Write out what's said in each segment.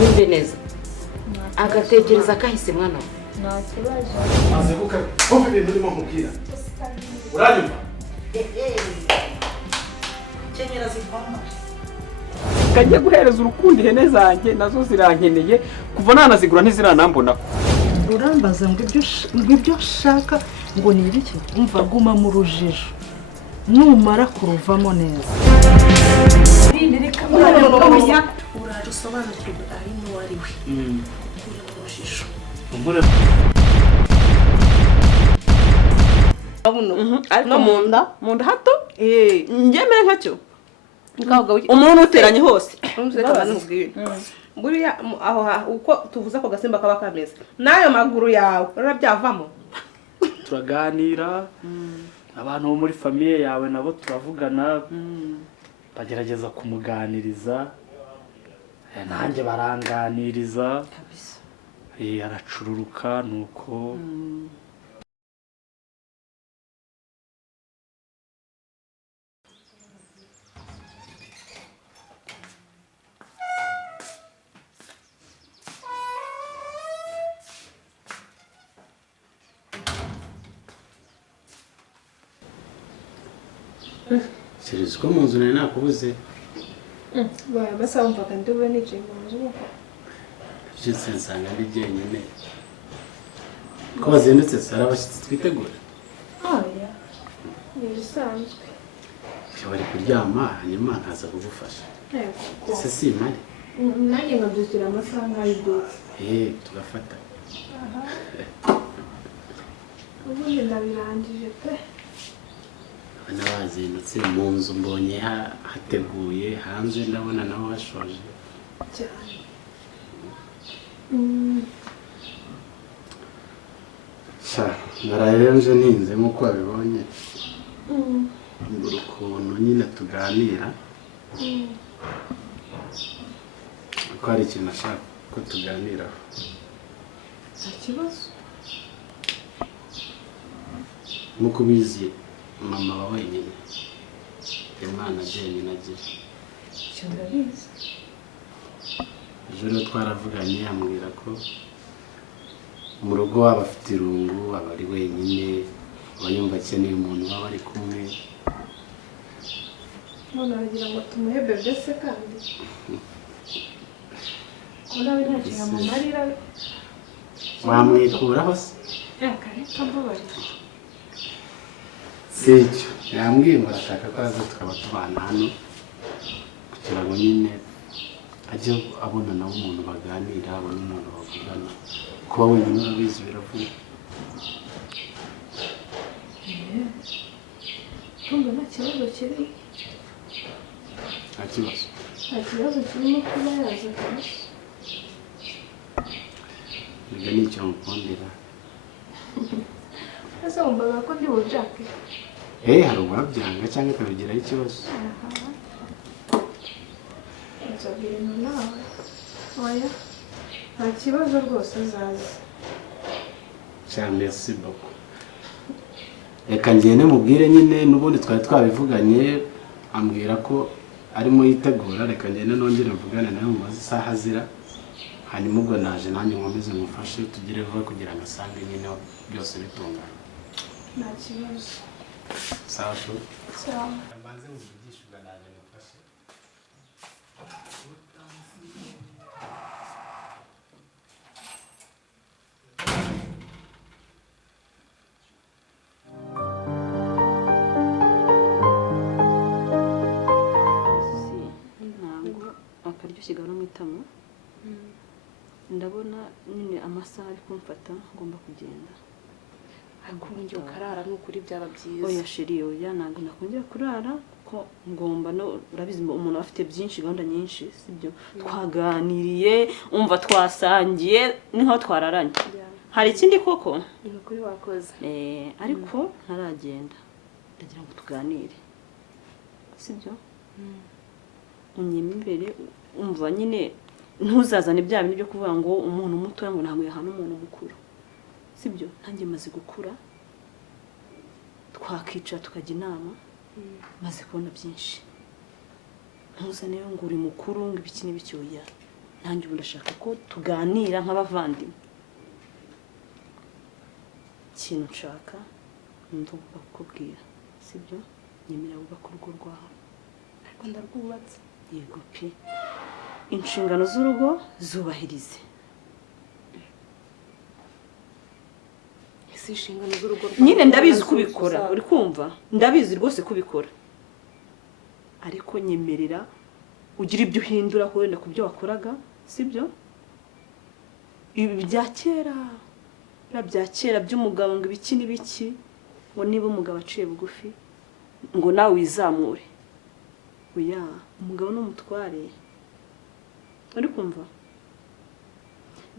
unyumve neza agatekereza kahise mwana we. Nta kibazo. Maze kuka kumva ibintu urimo nkubwira. Uranyumva? Kenyera zipamba. Kajya guhereza urukundo ihene zanjye nazo zirankeneye kuva nanazigura ntiziranambona. Urambaza ngo ibyo shaka ngo ni ibiki? Umva guma mu rujijo. Numara kuruvamo neza. Uraje usobanukirwe ari n'uwari we. Uri mu rujijo. Ariko mu nda hato njyemere nkacyo umuntu uteranye hose buriya aho uko tuvuze ko gasimba kaba kameze n'ayo maguru yawe urabyavamo. Turaganira abantu bo muri famiye yawe nabo turavugana bagerageza kumuganiriza nanjye baranganiriza aracururuka nuko Serious ko mu nzu nari nakubuze. Baya masaha mvaga ndiwe nicaye mu nzu. Jitse nsanga ndi jyenyine. Ko bazindutse sara abashyitsi twitegura. Oya. Ni bisanzwe. Bari kuryama hanyuma nkaza kugufasha. Se si mari. Nanjye ngabyukira amasaha nk'ay'idutse. Tugafata. Ubundi ndabirangije pe. N'abazindutse mu nzu mbonye hateguye hanze ndabona naho hashoje cyane. naraye nje ninze nk'uko wabibonye mbura ukuntu nyine tuganira ko hari ikintu ashaka ko tuganiraho. Nta kibazo. Nk'uko ubizi mama wa wenyine Imana jyenyine agira. Ndabizi. Ejo rero twaravuganye ambwira ko mu rugo waba afite irungu aba ari wenyine aba yumva akeneye umuntu baba ari kumwe. None aragira ngo tumuhe bebe se kandi ko nawe nta kintu amumarira. Wamwikuraho se? Kareka mbabarira. Si icyo yambwiye ngo arashaka ko aza tukaba tubana hano kugira ngo nyine ajye abona nawe umuntu baganira abona umuntu bavugana kuba wenyine urabizi biravuga. Kumva nta kibazo kirimo. Nta kibazo. Nta kibazo kirimo kuba yaza kabisa. Ibyo ni icyo mukundira. Ese wumvaga ko ndi bujake? Hari uwabyanga cyangwa akabigiraho ikibazo. Ibyo bintu nawe. Oya. Nta kibazo rwose azaza. Merci beaucoup. Reka ngende mubwire nyine n'ubundi twari twabivuganye ambwira ko arimo yitegura reka ngende nongere mvugane nawe mu masaha azira hanyuma ubwo naje nanjye nkomeze mufashe tugire vuba kugira ngo asange nyine byose bitunganye. Nta kibazo. Sawa sho. Sawa. Mbanze muvugishe ubwo naje mufashe. Kigali mwitamo ndabona nyine amasaha ari kumfata ngomba kugenda. Akunjye ukarara n'ukuri byaba byiza. Oya sheri oya ntabwo nakongera kurara ko ngomba no urabizi umuntu afite byinshi gahunda nyinshi sibyo twaganiriye umva twasangiye niho twararanye. Hari ikindi koko ni ukuri wakoze ariko ntaragenda ndagira ngo tuganire sibyo unyeme imbere umva nyine ntuzazane bya bintu byo kuvuga ngo umuntu muto ngo ntabwo yahana umuntu mukuru sibyo ntange maze gukura twakica tukajya inama maze kubona byinshi ntuzane ngo uri mukuru ngo ibiki n'ibiki oya nanjye ubu ndashaka ko tuganira nk'abavandimwe. Ikintu nshaka ndumva kukubwira sibyo, nyemera wubaka urugo rwawe. ariko ndarwubatse. Yego pe, inshingano z'urugo zubahirize. ese inshingano z'urugo Nyine ndabizi kubikora, uri kumva, ndabizi rwose kubikora, ariko nyemerera ugira ibyo uhindura wenda ku byo wakoraga sibyo. Ibi bya kera bya kera by'umugabo ngo ibiki n'ibiki, ngo niba umugabo aciye bugufi ngo nawe wizamure. Oya, umugabo n'umutware, uri kumva,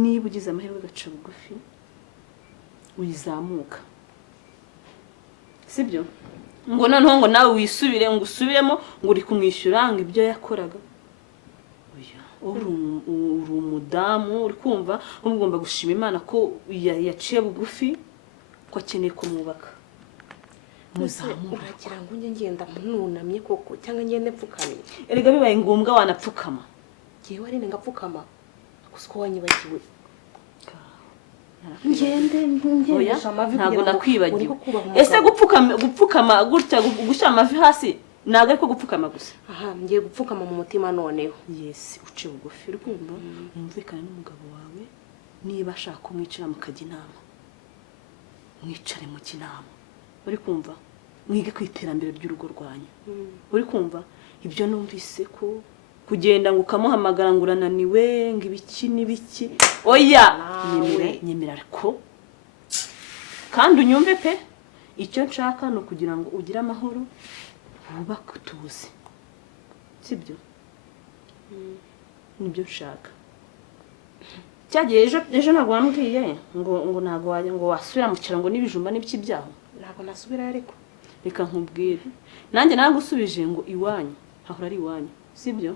niba ugize amahirwe agaca bugufi wizamuka sibyo, ngo noneho ngo nawe wisubire ngo usubiremo ngo uri kumwishyura ngo ibyo yakoraga. Oya, uri umudamu, uri kumva, ugomba gushima Imana ko yaciye bugufi, ko akeneye kumwubaka. Muzamuka, uragira ngo njye ngenda nunamye koko cyangwa ngende mfukamye? erega bibaye ngombwa wanapfukama. Ngiye warine ngapfukama, gusa ko wanyibagiwe. Ngende ngendesha amavi ntabwo nakwibagiwe. Ese gupfukama gutya gushyira amavi hasi ntabwo ariko gupfukama gusa. Aha, ngiye gupfukama mu mutima noneho. Yes, uce bugufi, uri kumva, mwumvikane n'umugabo wawe, niba ashaka kumwicira mukajya inama mwicare mu kinama, uri kumva, mwige ku iterambere ry'urugo rwanyu. Uri kumva, ibyo numvise ko kugenda ngo ukamuhamagara ngo urananiwe ngo ibiki n'ibiki, oya, nyemera ariko kandi unyumve pe. Icyo nshaka ni ukugira ngo ugire amahoro, wubake utuze sibyo. Nibyo nshaka. Cyagiye ejo ntabwo wambwiye ngo ntabwo wajya ngo wasubira mu kirango n'ibijumba n'ibiki byaho. Ntabwo nasubira ariko reka nkubwire, nanjye nagusubije ngo iwanyu hahora ari iwanyu sibyo.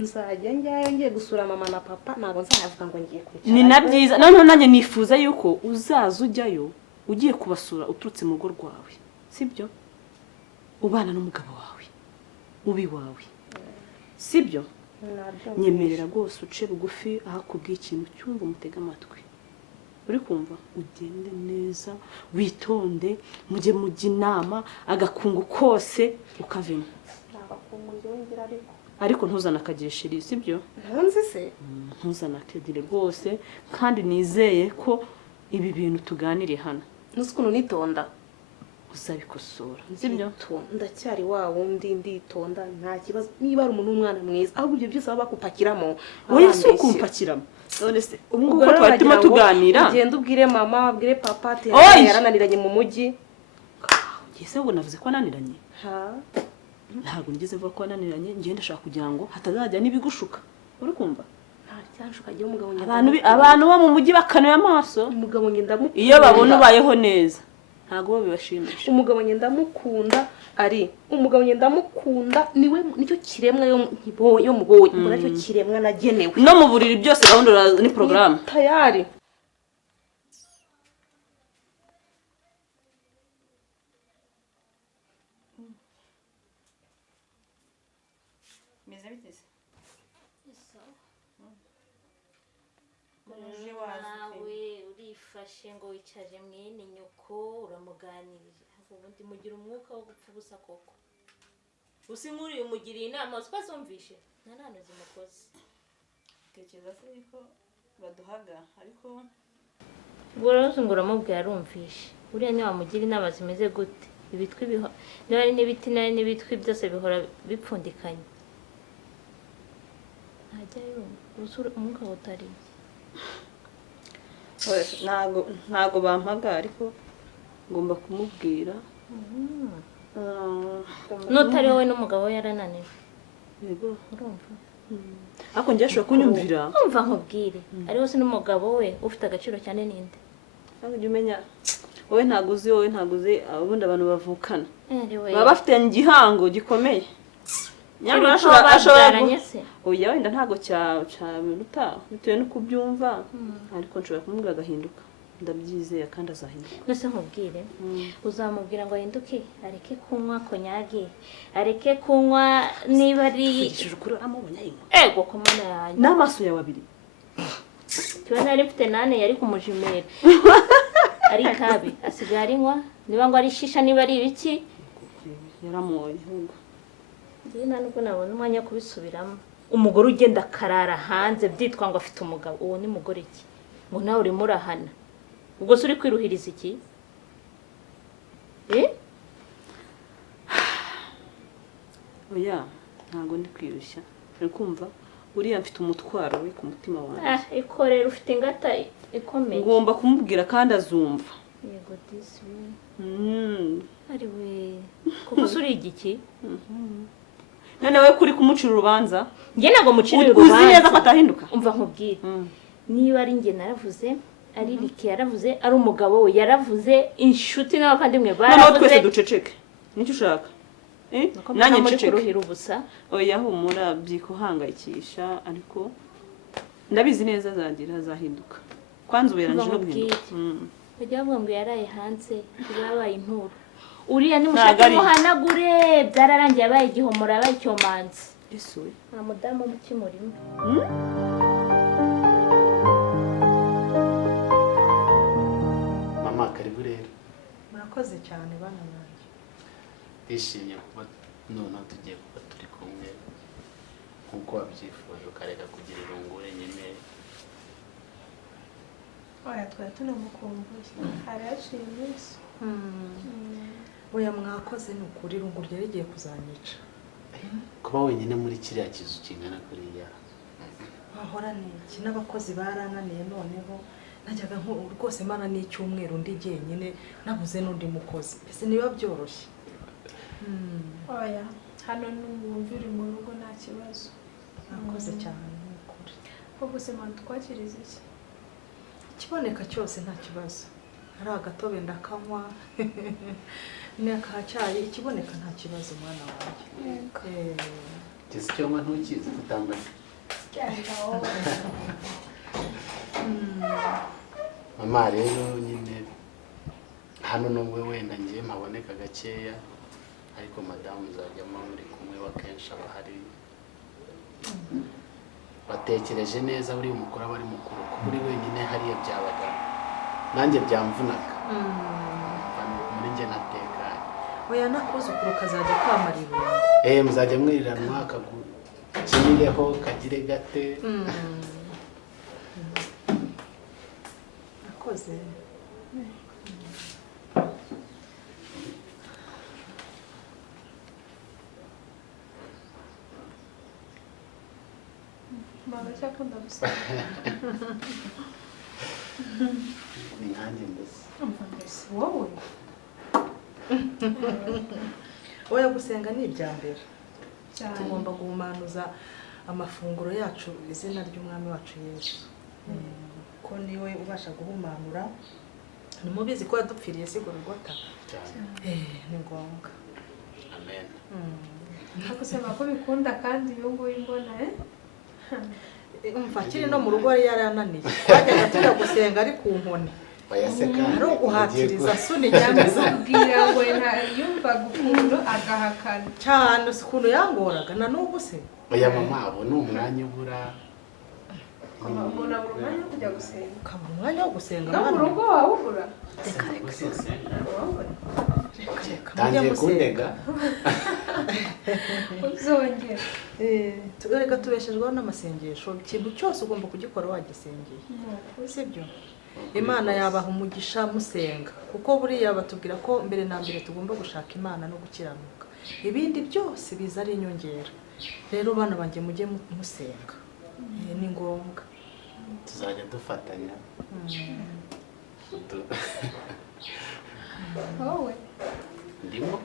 nzajya njyayo ngiye gusura mama na papa, ntabwo nzavuga ngo ngiye kwicara. Ni nabyiza, noneho nanjye nifuza yuko uzaza ujyayo ugiye kubasura uturutse mu rugo rwawe sibyo, ubana n'umugabo wawe ubi wawe sibyo. Nyemerera rwose uce bugufi, aho kubwiye ikintu cyumva umutega amatwi, uri kumva, ugende neza witonde, mujye mujya inama, agakungu kose ukavemo. Ariko ntuzana akagira sheri sibyo. Ntunzi se? Ntuzana akadire rwose, kandi nizeye ko ibi bintu tuganire hano ntuzi ukuntu nitonda uzabikosora sibyo. Ndacyari wa wundi nditonda, nta kibazo. Niba ari umuntu w'umwana mwiza, ahubwo ibyo byose baba bakupakiramo. Oya, si ukumpakiramo. None se ubu ngubu ko twatuma tuganira, ugenda ubwire mama, ubwire papa ati yarananiranye mu mujyi. Ese ngo navuze ko ananiranye? Ha, ntabwo nigeze vuga ko ananiranye. Ngiye ndashaka kugira ngo hatazajya n'ibigushuka, uri kumva. Abantu bo mu mujyi bakanuye amaso, umugabo ngenda mukunda, iyo babona ubayeho neza ntabwo bibashimisha. Umugabo ngenda mukunda ari umugabo ngenda mukunda, niwe nicyo kiremwa yo muboye, mbona cyo kiremwa nagenewe. No mu buriri byose gahunda ni program tayari. nawe urifashe ngo wicaje mwene nyoko uramuganirije, ubundi mugira umwuka wo gupfa ubusa koko. Usi nk'uriye umugiriye inama twazumvishe nta nano zimukoze. Tekereza se ko baduhaga, ariko Bworozi ngo uramubwira arumvishe. Uriya ni wamugira inama zimeze gute? Ibitwi n'ari n'ibiti n'ari n'ibitwi byose bihora bipfundikanye. Ntajya yumva usura umugabo utari. ntago bampaga, ariko ngomba kumubwira. Nutari wowe n'umugabo yarananiwe. Yego, Urumva? ariko njye ashobora kunyumvira. Umva nkubwire, ari wose n'umugabo we ufite agaciro cyane ninde? Ntabwo ujya umenya, wowe ntabwo uzi abundi abantu bavukana Anyway. baba bafite igihango gikomeye. Nyamara ashobora oya, wenda ntabwo cyabiruta bitewe no kubyumva, ariko nshobora kumubwira agahinduka. ndabyizeye kandi azahinduka. mbese nkubwire uzamubwira ngo ahinduke areke kunywa konyage areke kunywa niba ari Ishije ukuri amubonye ayinywa. ego ko mana yanjye N'amaso yawe abiri. kiba nari mfite nane yari kumujimera ari kabi asigaye arinywa niba ngo ari shisha niba ari ibiki Yaramoye. njyewe nta nubwo nabona umwanya wo kubisubiramo umugore ugenda akarara hanze byitwa ngo afite umugabo uwo ni mugore ki ngo nawe urimo urahana ubwo se uri kwiruhiriza iki Oya ntabwo ndi kwirushya. Uri kumva uriya mfite umutwaro we ku mutima wanjye. ikorera ufite ingata ikomeye Ngomba kumubwira kandi azumva. yego disi we Mm. ari we kuko se uri igiki None we kuri kumucira urubanza? njye ntabwo mucirira Uzi neza ko urubanza atahinduka? umva nkubwire niba ari njye naravuze ari Riki yaravuze ari umugabo we yaravuze inshuti n'abavandimwe Noneho twese baravuze duceceke. Nicyo ushaka? Nuko Nanjye muri nceceke. kuruhira ubusa Oya humura byikuhangayikisha ariko ndabizi neza azahinduka. Kwanza uberanje no guhinduka. bajya bavuga ngo yaraye hanze yabaye inturo uriya Ntabwo nimushake ari. muhanagure byararangiye yabaye igihomora yabaye icyomanzi Ese nta mudamu mukimurimo mama karibu rero. murakoze cyane bana banjye. Ndishimye kuba noneho tugiye kuba turi kumwe nk'uko wabyifuje ukareka kugira irungu wenyine. oya twari tunamukumbuye hari haciye iminsi oya mwakoze ni ukuri irungu ryari rigiye kuzanyica. Kuba wenyine muri kiriya kizu kingana kuriya. wahora n'iki n'abakozi barananiye noneho najyaga rwose mana n'icyumweru ndi jyenyine nabuze n'undi mukozi ese niba byoroshye. oya hano n'umwumvi uri mu rugo nta kibazo mwakoze cyane ni ukuri. ubuzima twakiriza iki ikiboneka cyose nta kibazo ari agatobe ndakanywa n'akacyayi ikiboneka nta kibazo mwana wanjye. Kisi cyangwa ntukizi kutambaye. Mama rero nyine hano nubwo wenda ngiye mpaboneka gakeya ariko madamu uzajyamo muri kumwe wa kenshi aba hari. Batekereje neza buri umukuru aba ari mukuru kuko uri wenyine hariya byabaga nanjye byamvunaga. Muri njye natekanye. oya nakuzukuru kazajya kamara ibintu. Muzajya mwiriranwa akagukinireho kagire gate. nakoze. mama cyakunda gusaba Ni nkanjye mbese. mbese wowe oya gusenga ni ibya mbere. cyane tugomba guhumanuza amafunguro yacu izina ry'umwami wacu Yesu. ko niwe ubasha guhumanura ntimubizi ko yadupfiriye si Golgotha. ni ngombwa. Amen. gusaba ko bikunda kandi uyu nguyu mbona umva kiri no mu rugo yari yarananiye twajyaga tujya gusenga ari ku nkoni Bayaseka. ari uguhatiriza sunikiriza yamubwira ngo yumvaga ukuntu agahakana cyane ukuntu yangoraga na n'ubu se. Oya mama abo ni umwanya ubura. umuntu abura umwanya wo kujya gusenga ukabura umwanya wo gusenga no mu rugo wawubura Tangiye kundega. uzongera reka tubeshejweho n'amasengesho ikintu cyose ugomba kugikora wagisengeye sibyo. Imana yabaha umugisha musenga kuko buriya batubwira ko mbere na mbere tugomba gushaka Imana no gukiranuka ibindi byose biza ari inyongera. rero bana banjye mujye musenga ni ngombwa. Tuzajya dufatanya. wowe Ndimo.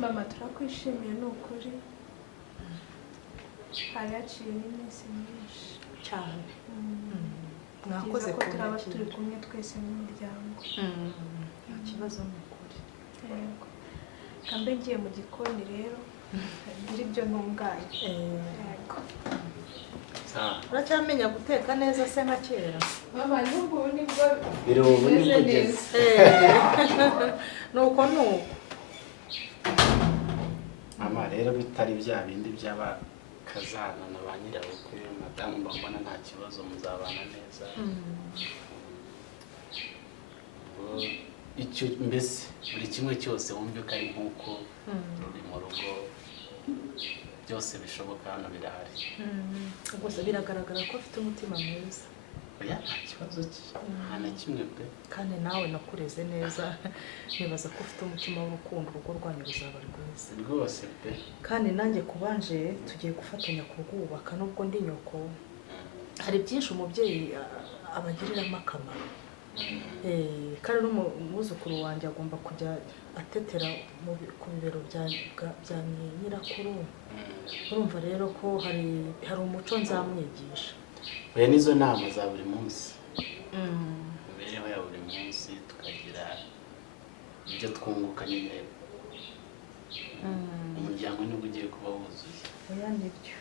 mama turakwishimiye ni ukuri hari haciye n'iminsi myinshi cyane. mwakoze mwakoze ko turaba kunyakira. turi kumwe twese nk'umuryango nta kibazo ni ukuri. yego kambe ngiye mu gikoni rero ngira ibyo ntunganye yego uracyamenya guteka neza se nka kera mama n'ubu nibwo biri ubu bimeze nibwo ugeze neza. nuko mama rero bitari bya bindi by'abakazana na ba nyirabukwe madamu mbona nta kibazo muzabana neza icyo mbese buri kimwe cyose wumve ko ari nk'uko ruri mu rugo byose bishoboka hano birahari gusa biragaragara ko afite umutima mwiza oya nta kibazo cye nta na kimwe pe kandi nawe nakureze neza nibaza ko ufite umutima w'urukundo urugo rwanyu ruzaba rwiza rwose pe kandi nanjye kubanje tugiye gufatanya kurwubaka nubwo ndi nyoko hari byinshi umubyeyi abagiriramo akamaro kandi n'umwuzukuru wanjye agomba kujya atetera ku bibero bya nyirakuru urumva rero ko hari umuco nzamwigisha oya nizo nama za buri munsi imibereho ya buri munsi tukagira ibyo twunguka nyine umuryango nibwo ugiye kuba wuzuye oya nibyo